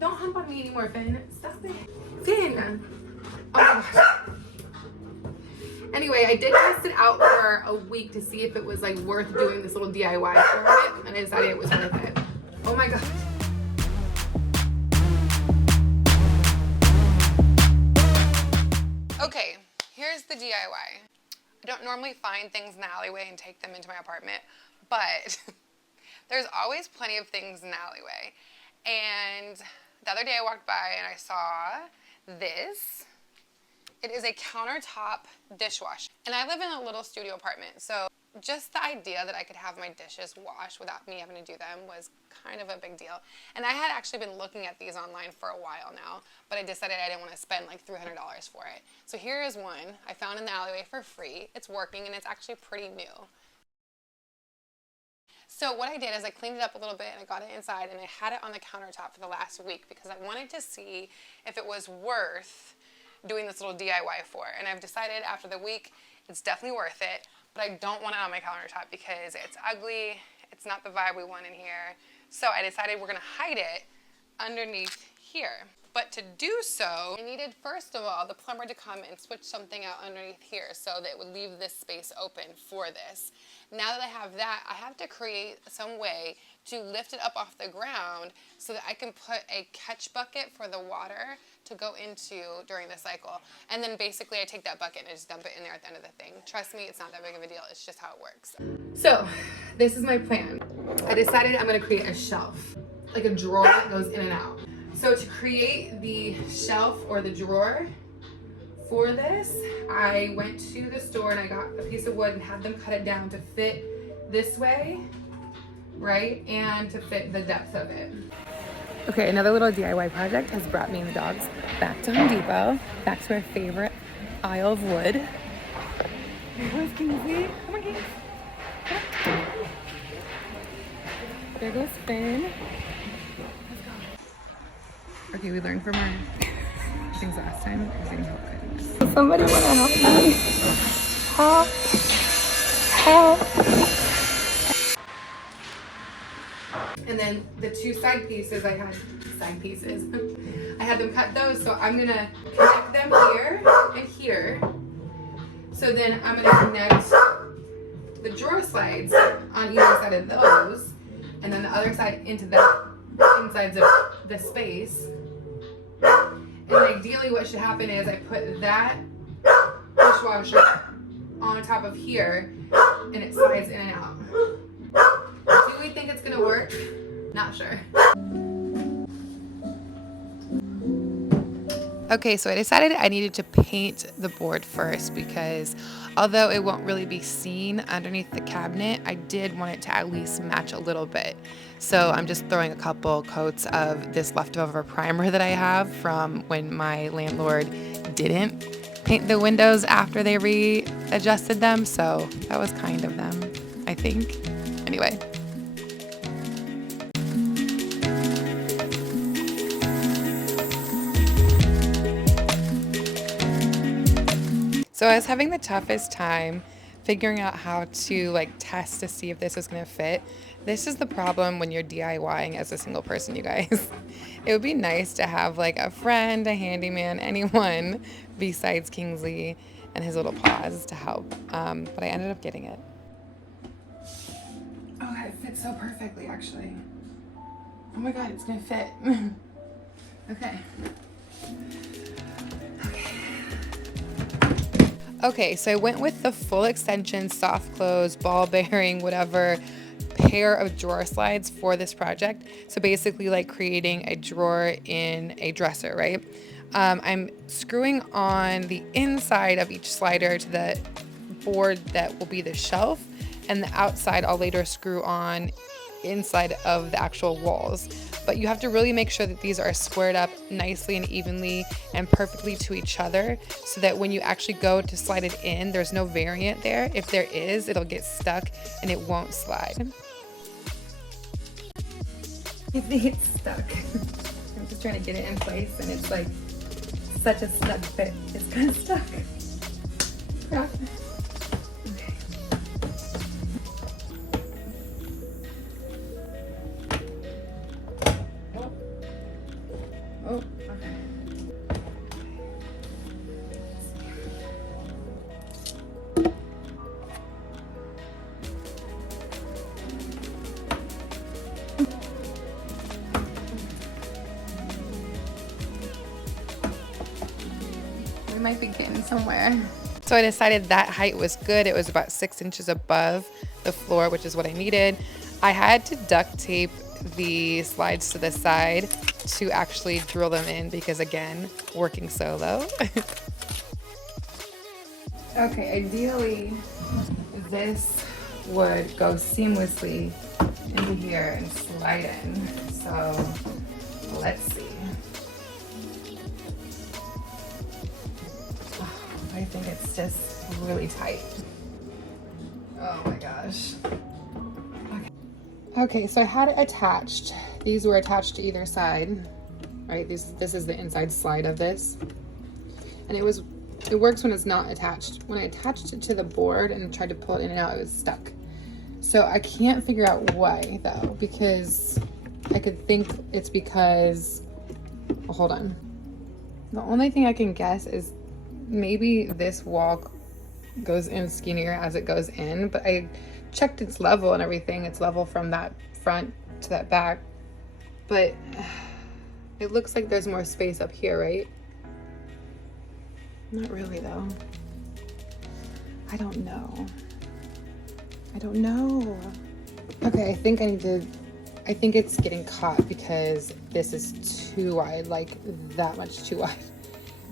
Don't hump on me anymore, Finn. Stop it. Finn. Oh my gosh. Anyway, I did test it out for a week to see if it was like worth doing this little DIY for it, and I decided it was worth it. Oh my god. Okay, here's the DIY. I don't normally find things in the alleyway and take them into my apartment, but there's always plenty of things in the alleyway. And the other day I walked by and I saw this. It is a countertop dishwasher. And I live in a little studio apartment, so just the idea that I could have my dishes washed without me having to do them was kind of a big deal. And I had actually been looking at these online for a while now, but I decided I didn't want to spend like $300 for it. So here is one I found in the alleyway for free. It's working and it's actually pretty new. So what I did is I cleaned it up a little bit and I got it inside and I had it on the countertop for the last week because I wanted to see if it was worth doing this little DIY for. And I've decided after the week it's definitely worth it, but I don't want it on my countertop because it's ugly, it's not the vibe we want in here. So I decided we're gonna hide it underneath here. But to do so, I needed first of all the plumber to come and switch something out underneath here so that it would leave this space open for this. Now that I have that, I have to create some way to lift it up off the ground so that I can put a catch bucket for the water to go into during the cycle. And then basically I take that bucket and I just dump it in there at the end of the thing. Trust me, it's not that big of a deal. It's just how it works. So this is my plan. I decided I'm gonna create a shelf, like a drawer that goes in and out. So to create the shelf or the drawer for this, I went to the store and I got a piece of wood and had them cut it down to fit this way, right? And to fit the depth of it. Okay, another little DIY project has brought me and the dogs back to Home Depot, back to our favorite aisle of wood. There goes Kingsley. Come on, Kings. Come on. There goes Finn. Okay, we learned from our things last time. I was getting help cutting this. Somebody want to help me? Help. Help. And then the two side pieces, I had them cut those, so I'm gonna connect them here and here. So then I'm gonna connect the drawer slides on either side of those, and then the other side into the insides of the space. And ideally what should happen is I put that dishwasher on top of here and it slides in and out. Do we think it's gonna work? Not sure. Okay, so I decided I needed to paint the board first because although it won't really be seen underneath the cabinet, I did want it to at least match a little bit. So I'm just throwing a couple coats of this leftover primer that I have from when my landlord didn't paint the windows after they readjusted them. So that was kind of them, I think. Anyway. So I was having the toughest time figuring out how to test to see if this was gonna fit. This is the problem when you're DIYing as a single person, you guys. It would be nice to have a friend, a handyman, anyone besides Kingsley and his little paws to help. But I ended up getting it. Oh, it fits so perfectly, actually. Oh my God, it's gonna fit. Okay. Okay, so I went with the full extension, soft close, ball bearing, whatever pair of drawer slides for this project. So basically creating a drawer in a dresser, right? I'm screwing on the inside of each slider to the board that will be the shelf, and the outside I'll later screw on inside of the actual walls. But you have to really make sure that these are squared up nicely and evenly and perfectly to each other so that when you actually go to slide it in, there's no variant there. If there is, it'll get stuck and it won't slide. If they get stuck, I'm just trying to get it in place and it's such a snug fit. It's kind of stuck. Yeah. Oh, okay. We might be getting somewhere. So I decided that height was good. It was about 6 inches above the floor, which is what I needed. I had to duct tape the slides to the side to actually drill them in because, again, working solo. Okay, ideally this would go seamlessly into here and slide in. So let's see. I think it's just really tight. Oh my gosh. Okay, so I had it attached. These were attached to either side, right? This is the inside slide of this. And it works when it's not attached. When I attached it to the board and tried to pull it in and out, it was stuck. So I can't figure out why though, because I could think it's because, well, hold on. The only thing I can guess is maybe this wall goes in skinnier as it goes in, but I checked its level and everything. It's level from that front to that back, but it looks like there's more space up here, right? Not really though. I don't know. Okay, I think it's getting caught because this is too wide, like that much too wide.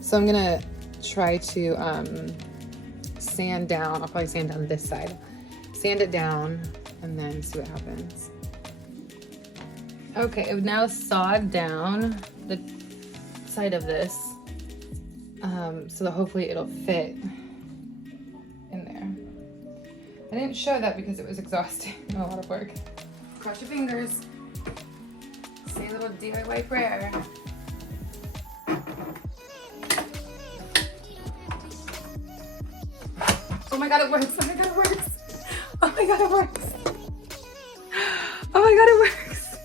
So I'm gonna try to sand down. I'll probably sand down this side. Sand it down and then see what happens. Okay, I've now sawed down the side of this so that hopefully it'll fit in there. I didn't show that because it was exhausting and a lot of work. Cross your fingers. Say a little DIY prayer. Oh my god, it works. Oh my god, it works. Oh my god, it works. Oh my god, it works.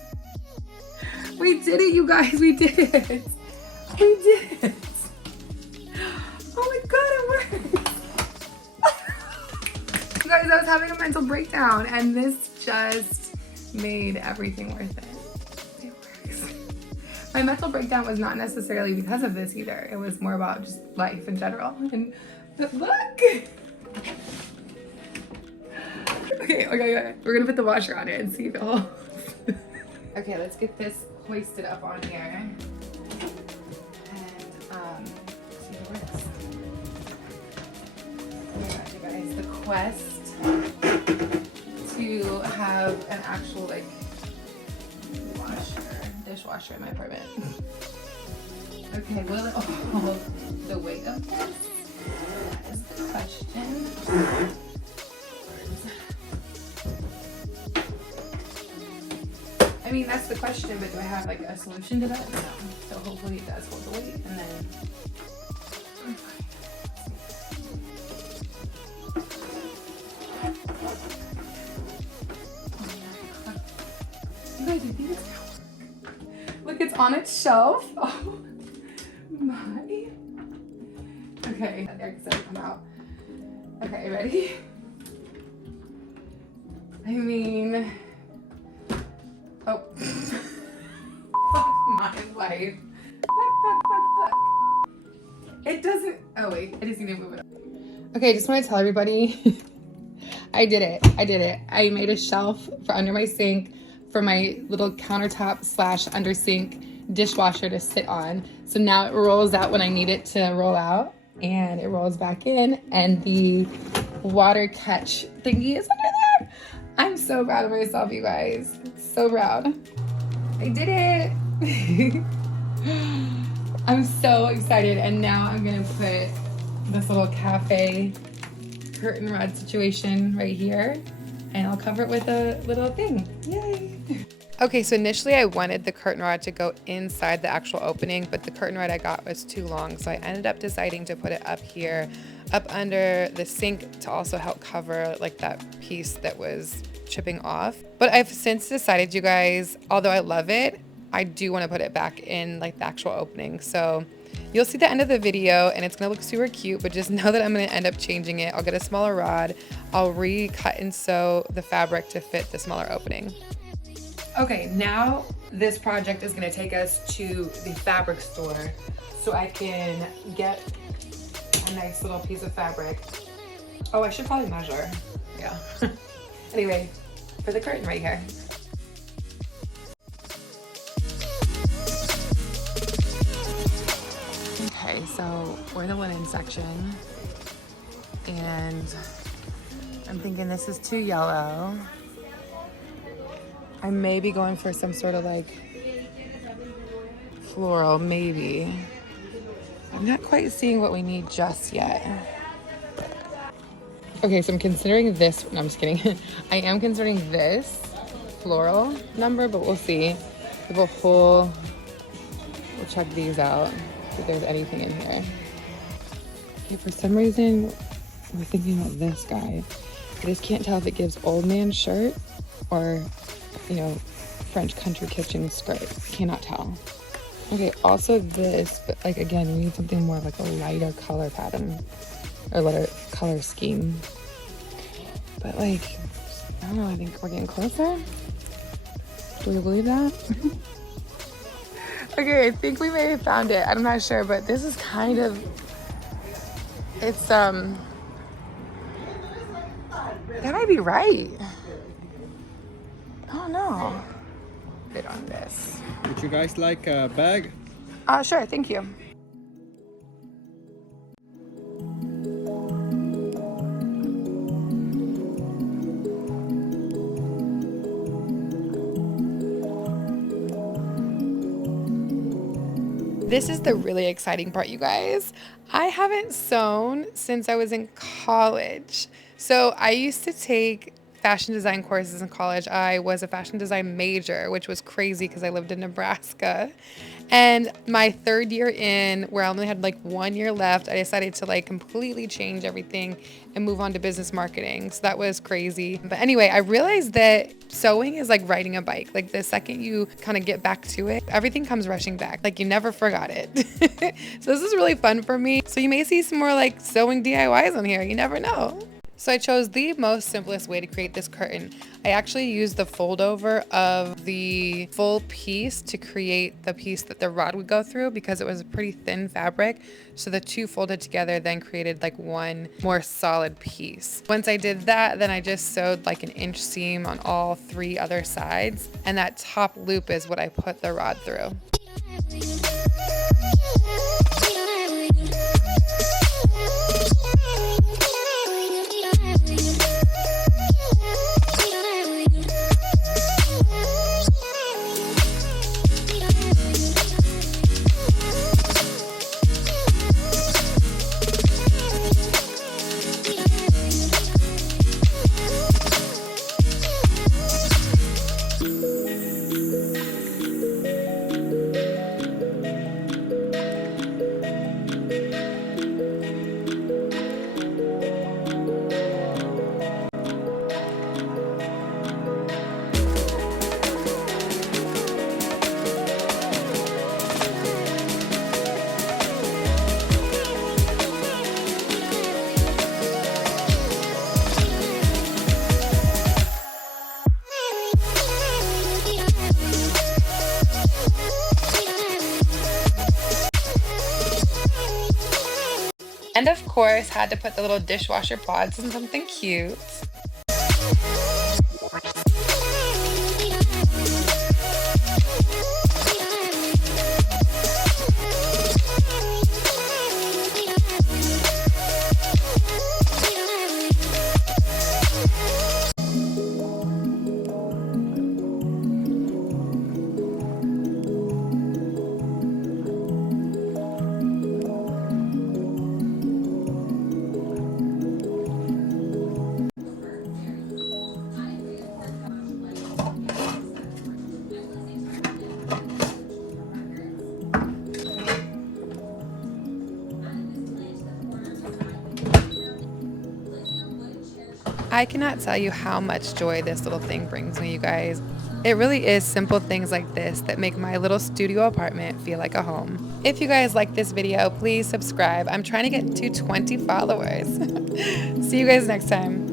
We did it, you guys. We did it. We did it. Oh my god, it works. You guys, I was having a mental breakdown and this just made everything worth it. It works. My mental breakdown was not necessarily because of this either. It was more about just life in general. And look. Okay. We're gonna put the washer on it and see if it holds. Okay, let's get this hoisted up on here. And see if it works. Oh my gosh, you guys, the quest to have an actual like dishwasher in my apartment. Okay, will it hold the weight of this? That is the question. I mean, that's the question, but do I have like a solution to that? No. So hopefully it does hold the weight, and then I'm fine. You guys, I think it's gonna work. Look, it's on its shelf. Oh my. Okay, there can come out. Okay, ready? I mean, oh, my life. Fuck. It doesn't, oh wait, I just need to move it up. Okay, I just want to tell everybody, I did it. I made a shelf for under my sink for my little countertop / under sink dishwasher to sit on. So now it rolls out when I need it to roll out. And it rolls back in, and the water catch thingy is under there. I'm so proud of myself, you guys. So proud. I did it. I'm so excited, and now I'm gonna put this little cafe curtain rod situation right here, and I'll cover it with a little thing. Yay. Okay, so initially I wanted the curtain rod to go inside the actual opening, but the curtain rod I got was too long, so I ended up deciding to put it up here, up under the sink, to also help cover like that piece that was chipping off. But I've since decided, you guys, although I love it, I do want to put it back in like the actual opening. So you'll see the end of the video and it's gonna look super cute, but just know that I'm gonna end up changing it. I'll get a smaller rod. I'll recut and sew the fabric to fit the smaller opening. Okay, now this project is gonna take us to the fabric store so I can get a nice little piece of fabric. Oh, I should probably measure. Yeah. Anyway, for the curtain right here. Okay, so we're in the linen section and I'm thinking this is too yellow. I may be going for some sort of like floral, maybe. I'm not quite seeing what we need just yet. Okay, so I'm considering this, no, I'm just kidding. I am considering this floral number, but we'll see. We have a whole, we'll check these out, see if there's anything in here. Okay, for some reason, we're thinking about this guy. I just can't tell if it gives old man shirt or, you know, French country kitchen skirt. Cannot tell. Okay, also this, but like again, we need something more like a lighter color pattern or lighter color scheme. But like, I don't know, I think we're getting closer. Do we believe that? Okay, I think we may have found it. I'm not sure, but this is kind of, it's, that might be right. I don't know. Bit on this. Would you guys like a bag? Sure, thank you. This is the really exciting part, you guys. I haven't sewn since I was in college. So I used to take fashion design courses in college. I was a fashion design major, which was crazy because I lived in Nebraska. And my third year in, where I only had like 1 year left, I decided to like completely change everything and move on to business marketing. So that was crazy. But anyway, I realized that sewing is like riding a bike. Like the second you kind of get back to it, everything comes rushing back. Like you never forgot it. So this is really fun for me. So you may see some more like sewing DIYs on here. You never know. So I chose the most simplest way to create this curtain. I actually used the fold over of the full piece to create the piece that the rod would go through because it was a pretty thin fabric. So the two folded together then created like one more solid piece. Once I did that, then I just sewed like an inch seam on all three other sides. And that top loop is what I put the rod through. And of course, had to put the little dishwasher pods in something cute. I cannot tell you how much joy this little thing brings me, you guys. It really is simple things like this that make my little studio apartment feel like a home. If you guys like this video, please subscribe. I'm trying to get to 20 followers. See you guys next time.